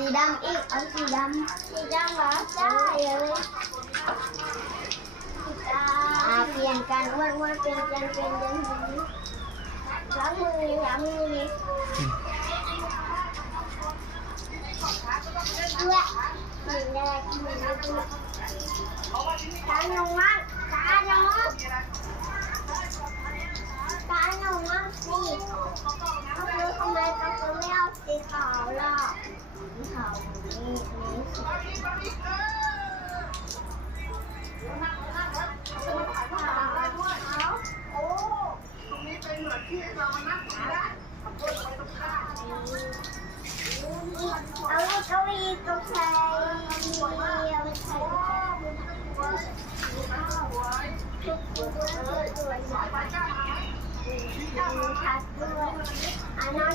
สีดำอีกเอาสีดำเหรอได้เลยเปลี่ยนกันอ้วนเปลี่ยนกันล้างมือนี่ด้วยหนึ่งแดงหนึ่งดูตาหนุ่มมากตาหนุ่มนี่ทำไมเขาไม่เอาสีขาวล่ะสีขาวนี่เอาเก้าอี้ก็ใช้เอาไปใช้ทุกตัวด้วยอันนั้น